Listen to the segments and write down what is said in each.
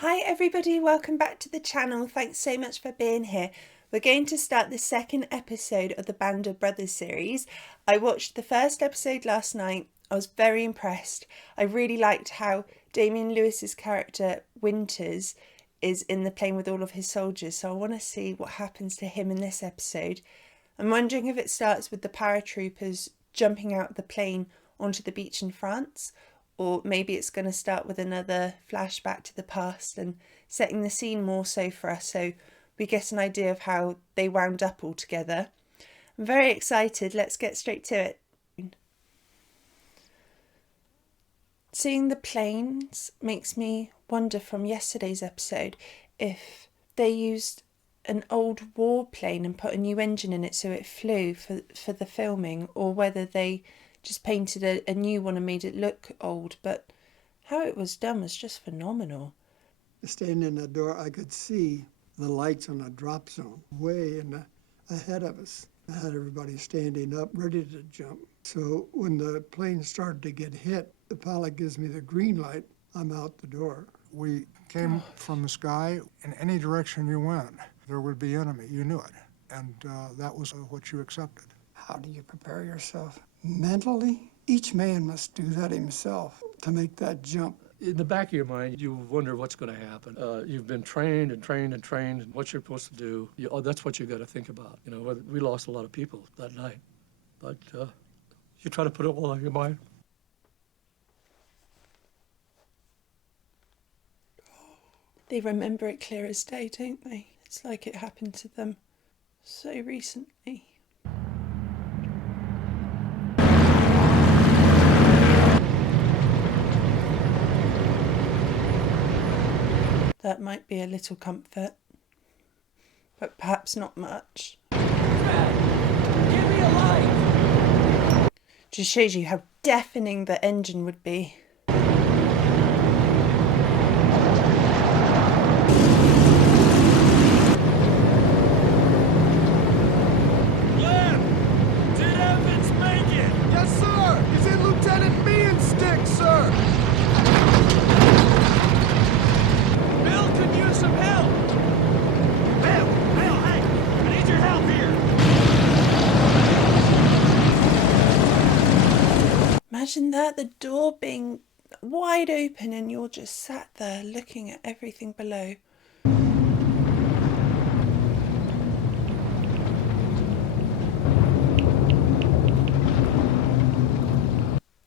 Hi everybody, welcome back to the channel. Thanks so much for being here. We're going to start the second episode of the Band of Brothers series. I watched the first episode last night. I was very impressed. I really liked how Damian Lewis's character Winters is in the plane with all of his soldiers, so I want to see what happens to him in this episode. I'm wondering if it starts with the paratroopers jumping out of the plane onto the beach in France, or maybe it's going to start with another flashback to the past and setting the scene more so for us, so we get an idea of how they wound up all together. I'm very excited. Let's get straight to it. Seeing the planes makes me wonder from yesterday's episode if they used an old warplane and put a new engine in it so it flew for the filming, or whether they just painted a new one and made it look old. But how it was done was just phenomenal. Standing in the door, I could see the lights on a drop zone way ahead of us. I had everybody standing up, ready to jump. So when the plane started to get hit, the pilot gives me the green light. I'm out the door. We came from the sky. In any direction you went, there would be enemy. You knew it. And that was what you accepted. How do you prepare yourself? Mentally, each man must do that himself to make that jump. In the back of your mind, you wonder what's going to happen. You've been trained and trained and trained, and what you're supposed to do. That's what you got to think about. We lost a lot of people that night, but you try to put it all on your mind. They remember it clear as day, don't they? It's like it happened to them so recently. That might be a little comfort, but perhaps not much. Dad, give me a light! Just shows you how deafening the engine would be. Glenn! Did Evans make it? Yes, sir! He's in Lieutenant Me and Stick, sir! Bill could use some help! Bill, hey! I need your help here! Imagine that, the door being wide open and you're just sat there looking at everything below.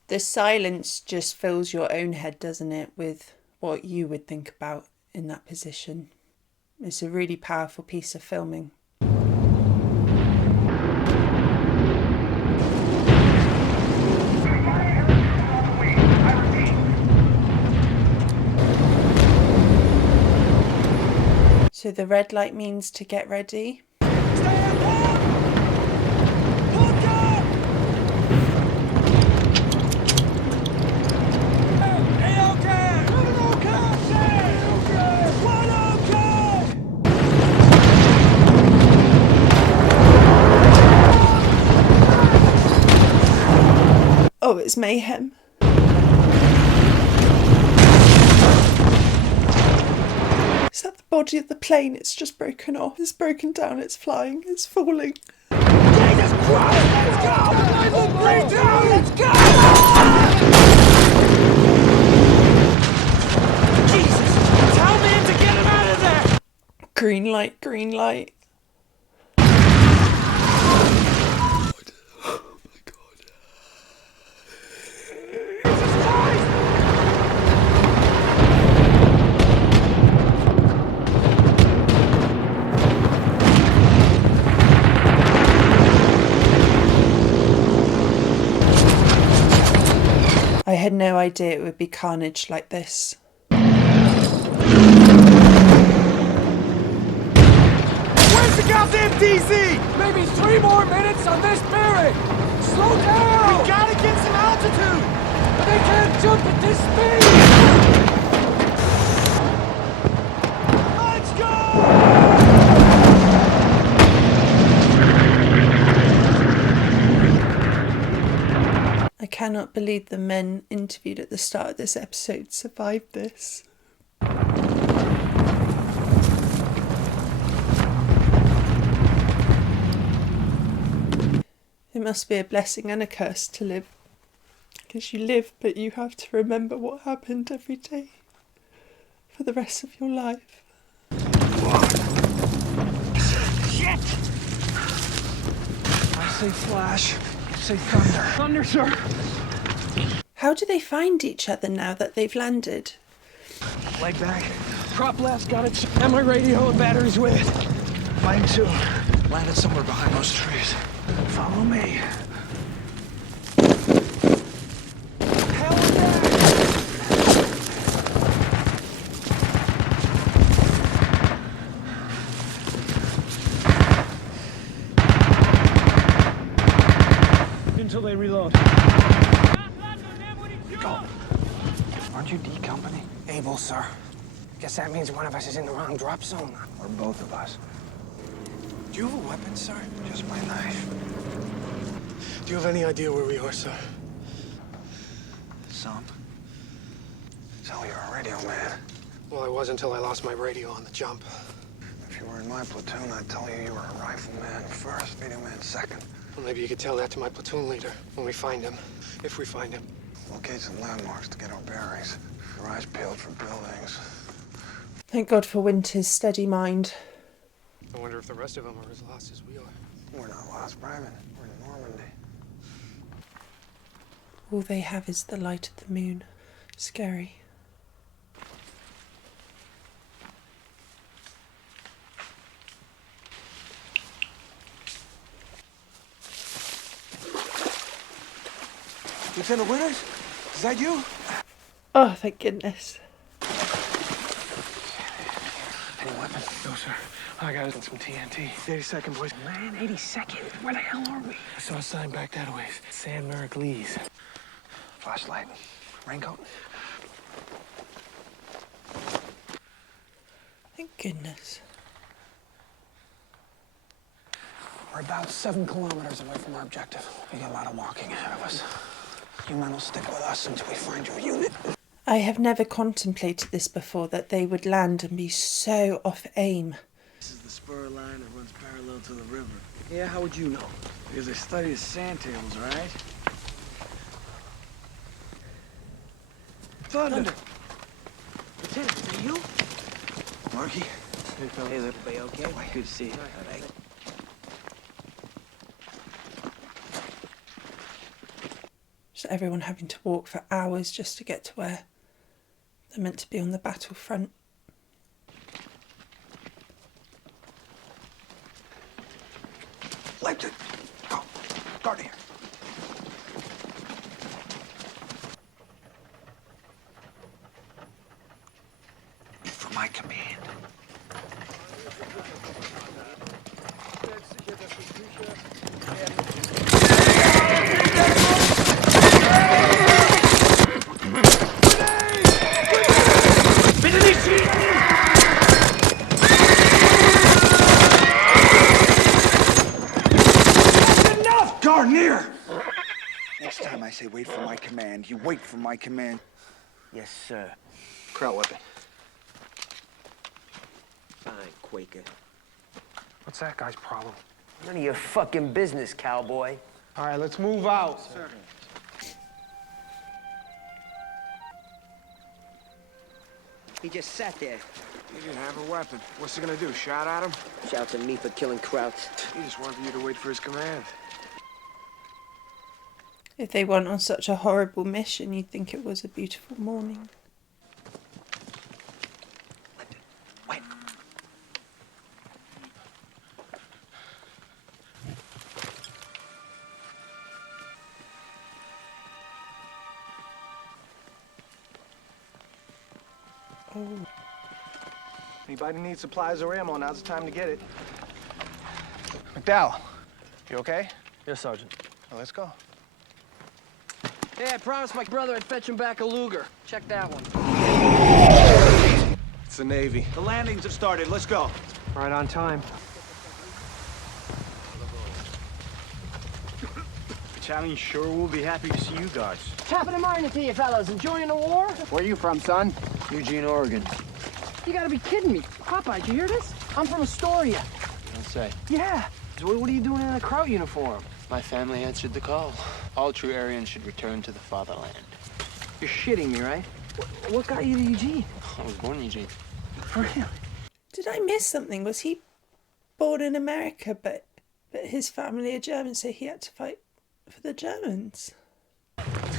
The silence just fills your own head, doesn't it, with what you would think about in that position. It's a really powerful piece of filming. So the red light means to get ready. Stand up! Look up! A-OK! One OK! Oh, it's mayhem. Is that the body of the plane? It's just broken off. It's broken down. It's flying. It's falling. Jesus Christ! Let's go! I look great too! Let's go! Jesus! Tell me to get him out of there! Green light, green light. Jesus Christ! I had no idea it would be carnage like this. Where's the goddamn DZ? Maybe 3 more minutes on this bearing! Slow down! We gotta get some altitude! They can't jump at this speed! Let's go! I cannot believe the men interviewed at the start of this episode survived this. Come It must be a blessing and a curse to live. Because you live, but you have to remember what happened every day for the rest of your life. Shit! I say flash, you say thunder. Thunder, sir. How do they find each other now that they've landed? Leg back. Prop left, got it. And my radio and batteries with it. Mine too. Landed somewhere behind those trees. Follow me. Hell with that! Until they reload. Go. Aren't you D Company? Able, sir. Guess that means one of us is in the wrong drop zone. Or both of us? Do you have a weapon, sir? Just my knife. Do you have any idea where we are, sir? Some. So you're a radio man. Well, I was until I lost my radio on the jump. If you were in my platoon, I'd tell you were a rifleman first, radio man second. Well, maybe you could tell that to my platoon leader when we find him. If we find him. Locate some landmarks to get our bearings. Your eyes peeled for buildings. Thank God for Winter's steady mind. I wonder if the rest of them are as lost as we are. We're not lost, Private. We're in Normandy. All they have is the light of the moon. Scary. Lieutenant Winters? Is that you? Oh, thank goodness. Any weapon? No, sir. I got some TNT. 82nd, boys. Man, 82nd? Where the hell are we? I saw a sign back that way. San Merrick Lee's. Flashlight. Raincoat. Thank goodness. We're about 7 kilometers away from our objective. We got a lot of walking ahead of us. You men will stick with us until we find your unit. I have never contemplated this before, that they would land and be so off aim. This is the spur line that runs parallel to the river. Yeah, how would you know? Because I study the sand tables, right? Thunder! Lieutenant, is that you? Marky? Hey, everybody okay? Good to see you. Just everyone having to walk for hours just to get to where they're meant to be on the battlefront. Left it. Go. Guard here. For my command. Near! Next time I say wait for my command, you wait for my command. Yes, sir. Kraut weapon. Fine, Quaker. What's that guy's problem? None of your fucking business, cowboy. All right, let's move out. He just sat there. He didn't have a weapon. What's he gonna do, shout at him? Shouts at me for killing Krauts. He just wanted you to wait for his command. If they went on such a horrible mission, you'd think it was a beautiful morning. Wait. Oh, Anybody need supplies or ammo, now's the time to get it. McDowell, you okay? Yes, Sergeant. Well, let's go. Hey, I promised my brother I'd fetch him back a Luger. Check that one. It's the Navy. The landings have started, let's go. Right on time. Battalion sure will be happy to see you guys. Top of the morning to you fellows. Enjoying the war? Where are you from, son? Eugene, Oregon. You gotta be kidding me. Popeye, did you hear this? I'm from Astoria. Don't say. Yeah. What are you doing in a Kraut uniform? My family answered the call. All true Aryans should return to the fatherland. You're shitting me, right? What got you to Eugene? I was born in Eugene. Really? Did I miss something? Was he born in America, but his family are German, so he had to fight for the Germans?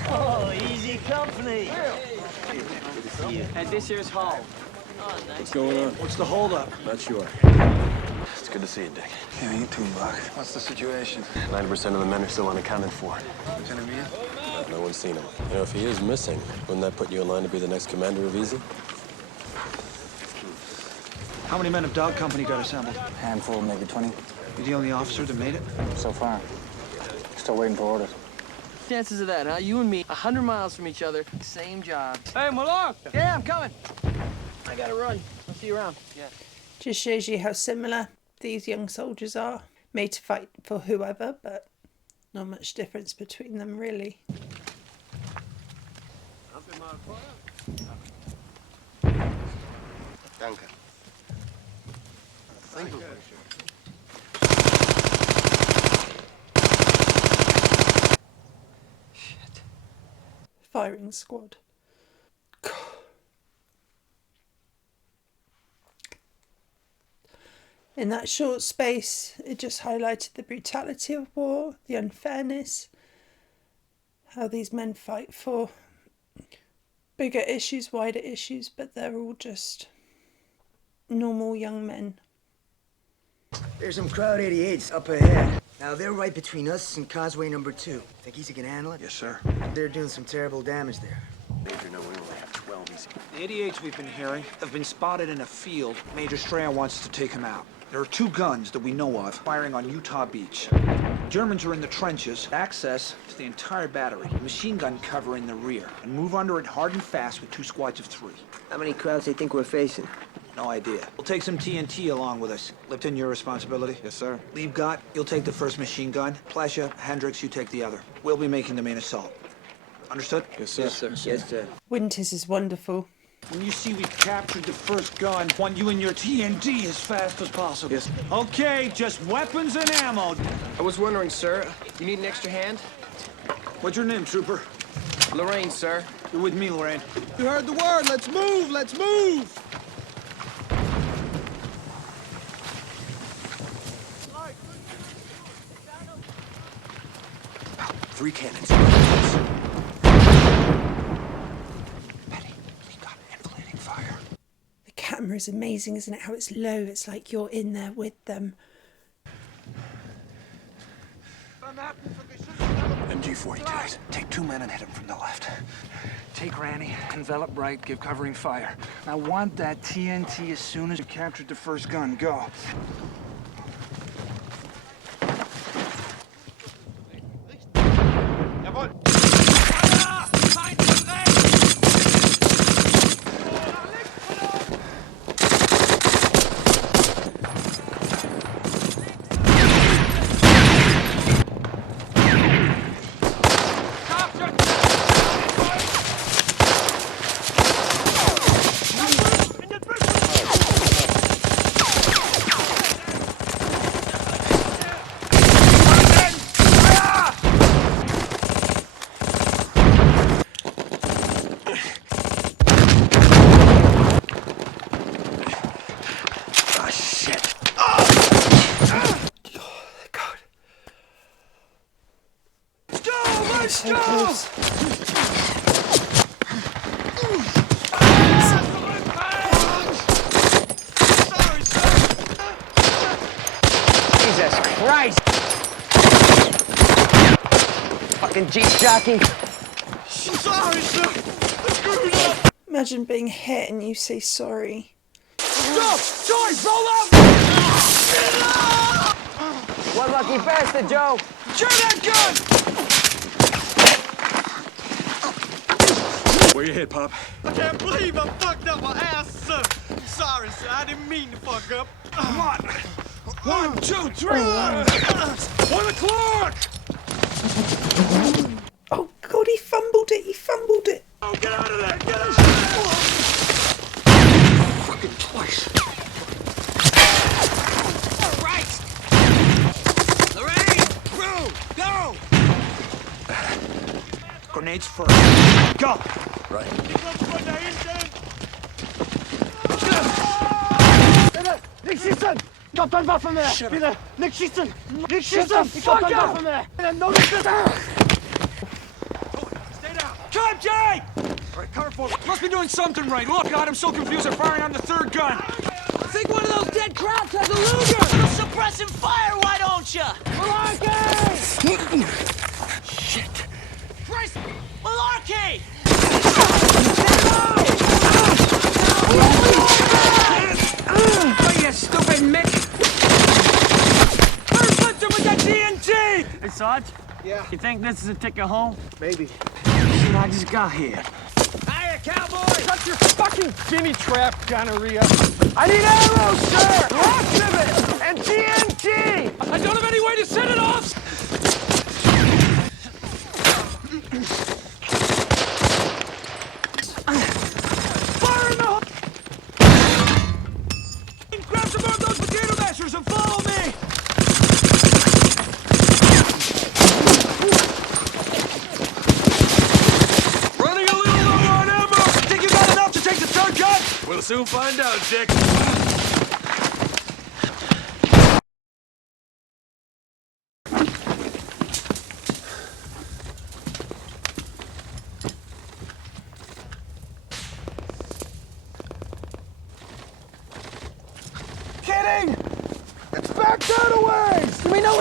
Oh, easy company. At this here's Hall. What's going on? What's the holdup? Not sure. It's good to see you, Dick. Yeah, you too, Buck. What's the situation? 90% of the men are still unaccounted for. Lieutenant Meehan? No one's seen him. You know, if he is missing, wouldn't that put you in line to be the next commander of Easy? How many men of Dog Company got assembled? Handful, maybe 20. You the only officer that made it? So far. Still waiting for orders. Chances of that, huh? You and me, 100 miles from each other, same job. Hey, Malak! Yeah, I'm coming. I gotta run. I'll see you around. Yeah. Just shows you how similar these young soldiers are. Made to fight for whoever, but not much difference between them, really. Danke. Thank you. Firing squad. In that short space, it just highlighted the brutality of war, the unfairness, how these men fight for bigger issues, wider issues, but they're all just normal young men. There's some Crowd 88s up ahead. Now, they're right between us and Causeway number 2. Think Easy can handle it? Yes, sir. They're doing some terrible damage there. Major, no, we only have 12 Easy. The 88s we've been hearing have been spotted in a field. Major Strahan wants to take them out. There are 2 guns that we know of firing on Utah Beach. Germans are in the trenches, access to the entire battery, machine gun cover in the rear, and move under it hard and fast with 2 squads of 3. How many Crowds they think we're facing? No idea. We'll take some TNT along with us. Lipton, your responsibility? Yes, sir. Liebgott, you'll take the first machine gun. Plesha, Hendricks, you take the other. We'll be making the main assault. Understood? Yes, sir. Yes, sir. Yes, sir. Winters is wonderful. When you see we've captured the first gun, want you and your TNT as fast as possible. Yes. Okay, just weapons and ammo. I was wondering, sir, you need an extra hand? What's your name, trooper? Lorraine, sir. You're with me, Lorraine. You heard the word. Let's move. Let's move. 3 cannons. Petty, we got enfiladating fire. The camera is amazing, isn't it? How it's low. It's like you're in there with them. MG-42s. Take 2 men and hit them from the left. Take Ranny, envelop right, give covering fire. I want that TNT as soon as you captured the first gun. Go. So close. Jesus Christ! Fucking Jeep jockey. Sorry, sir. I screwed up. Imagine being hit and you say sorry. Stop! Sorry, roll up! One lucky bastard, Joe. Shoot that gun! Where you hit, Pop? I can't believe I fucked up my ass, sir. Sorry, sir. I didn't mean to fuck up. Come on. 1, 2, 3. 1 o'clock. Oh God, he fumbled it. He fumbled it. Oh, get out of there. Get out of there. Fucking twice. All right. Lorraine, through. Go. grenades first. Go! Right. Nicht schießen! Kommt deine Waffe mehr! Bitte! Nicht schießen! Nicht schießen! Ich hab deine Waffe mehr! No, Stay down! Come, Jay! All right, cover for me. Must be doing something right. Look, God, I'm so confused. They're firing on the third gun. I think one of those dead crowds has a Luger! You're suppressing fire, why don't you? Malarkey! Shit. Christ! Malarkey! Oh, you stupid Mick! First lift him with that TNT! Hey, Sarge? Yeah? You think this is a ticket home? Maybe. See, I just got here. Hiya, cowboy! Shut your fucking Jimmy trap, gonorrhea! I need arrows, sir! Lots of it! And TNT! I don't have any way to set it off! Fire in the hole! Grab some more of those potato mashers and follow me! Running a little low on ammo! Think you got enough to take the third gun? We'll soon find out, Dick. Kidding! It's back that a ways! Do we know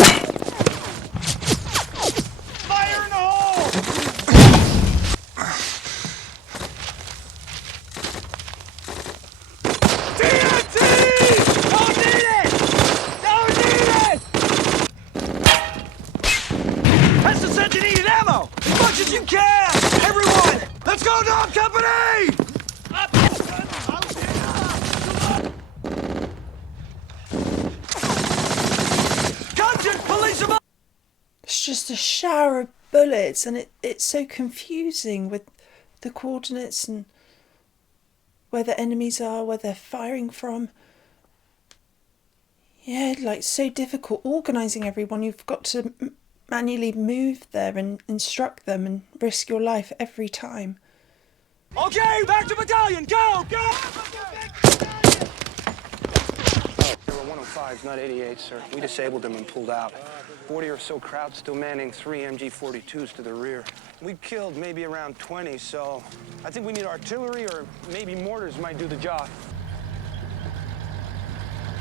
Fire in the hole! TNT! Don't need it! Don't need it! That's the sense you needed ammo! As much as you can! Everyone! Let's go, dog company! Captain, police him up! It's just a shower of bullets, and it's so confusing with the coordinates and where the enemies are, where they're firing from. Yeah, like so difficult organising everyone. You've got to manually move there and instruct them and risk your life every time. Okay, back to battalion! Go! Go! There were 105s, not 88, sir. We disabled them and pulled out. 40 or so crowds still manning 3 MG-42s to the rear. We killed maybe around 20, so I think we need artillery or maybe mortars might do the job.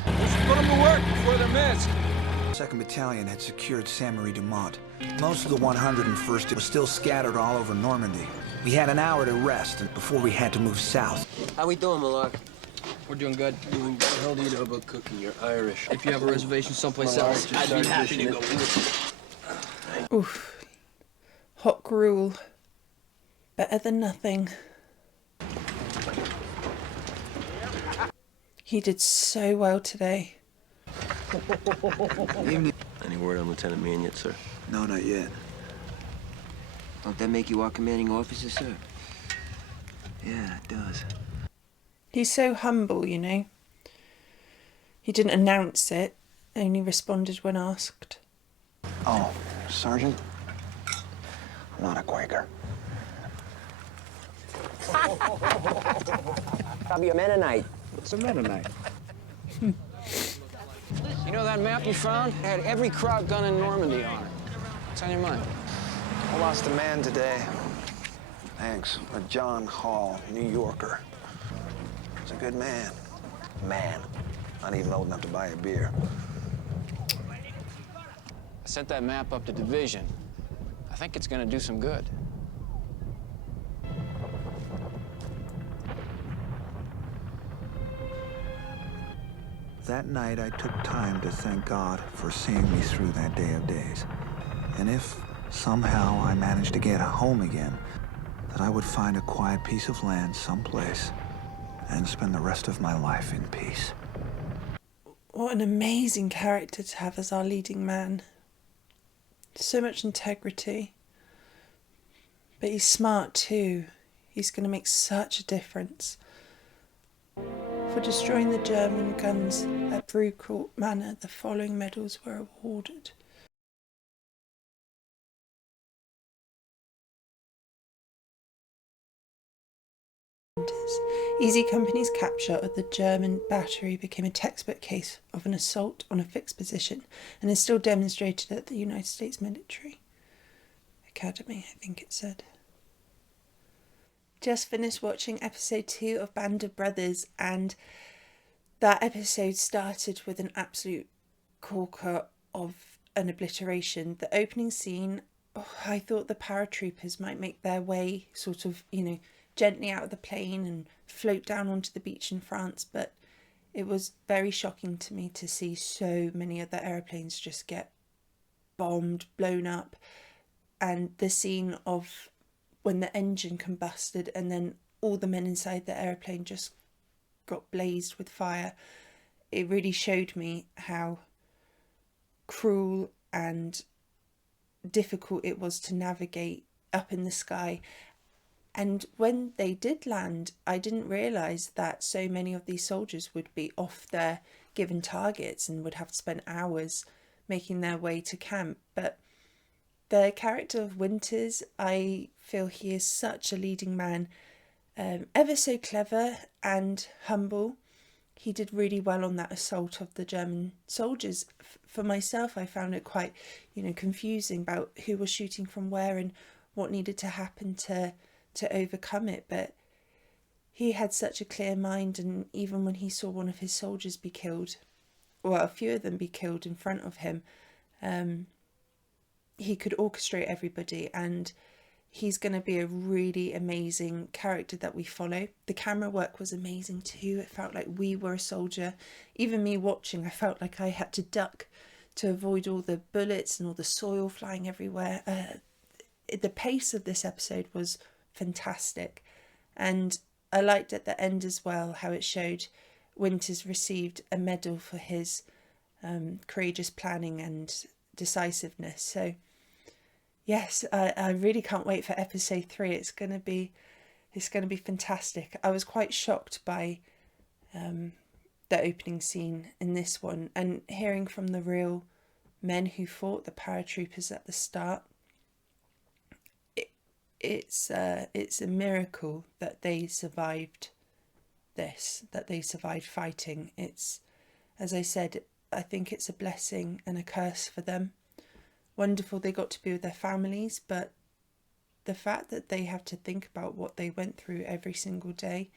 We should put them to work before they're missed. 2nd Battalion had secured Saint-Marie-du-Mont. Most of the 101st was still scattered all over Normandy. We had an hour to rest before we had to move south. How we doing, Malark? We're doing good. Doing good. How do you know about cooking? You're Irish. If you have a reservation someplace else, I'd be happy to go with you. Oof. Hot gruel. Better than nothing. He did so well today. Any word on Lieutenant Meehan yet, sir? No, not yet. Don't that make you our commanding officer, sir? Yeah, it does. He's so humble, you know. He didn't announce it, only responded when asked. Oh, Sergeant? I'm not a Quaker. Probably a Mennonite. What's a Mennonite? You know that map you found? It had every kraut gun in Normandy on it. What's on your mind? I lost a man today. Thanks. A John Hall, New Yorker. He's a good man. Man. Not even old enough to buy a beer. I sent that map up to Division. I think it's gonna do some good. That night, I took time to thank God for seeing me through that day of days. And if somehow I managed to get home again, that I would find a quiet piece of land someplace and spend the rest of my life in peace. What an amazing character to have as our leading man. So much integrity. But he's smart too. He's going to make such a difference. For destroying the German guns at Brucourt Manor, the following medals were awarded. Easy Company's capture of the German battery became a textbook case of an assault on a fixed position and is still demonstrated at the United States Military Academy, I think it said. Just finished watching episode 2 of Band of Brothers, and that episode started with an absolute corker of an obliteration. The opening scene, I thought the paratroopers might make their way sort of, gently out of the plane and float down onto the beach in France, but it was very shocking to me to see so many other aeroplanes just get bombed, blown up, and the scene of when the engine combusted and then all the men inside the aeroplane just got blazed with fire. It really showed me how cruel and difficult it was to navigate up in the sky. And when they did land, I didn't realise that so many of these soldiers would be off their given targets and would have to spend hours making their way to camp. But the character of Winters, I feel he is such a leading man, ever so clever and humble. He did really well on that assault of the German soldiers. For myself, I found it quite, confusing about who was shooting from where and what needed to happen to overcome it. But he had such a clear mind, and even when he saw one of his soldiers be killed, well, a few of them be killed in front of him, he could orchestrate everybody, and he's going to be a really amazing character that we follow. The camera work was amazing too. It felt like we were a soldier. Even me watching, I felt like I had to duck to avoid all the bullets and all the soil flying everywhere. The pace of this episode was fantastic, and I liked at the end as well how it showed Winters received a medal for his courageous planning and decisiveness. So yes, I really can't wait for episode 3. It's gonna be fantastic. I was quite shocked by the opening scene in this one, and hearing from the real men who fought, the paratroopers at the start. It's a miracle that they survived this, that they survived fighting. It's, as I said, I think it's a blessing and a curse for them. Wonderful they got to be with their families, but the fact that they have to think about what they went through every single day,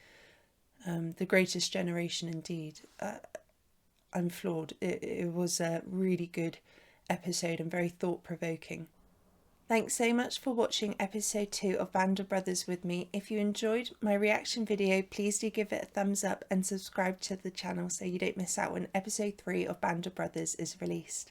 the greatest generation indeed. I'm floored. It was a really good episode and very thought-provoking. Thanks so much for watching episode 2 of Band of Brothers with me. If you enjoyed my reaction video, please do give it a thumbs up and subscribe to the channel so you don't miss out when episode 3 of Band of Brothers is released.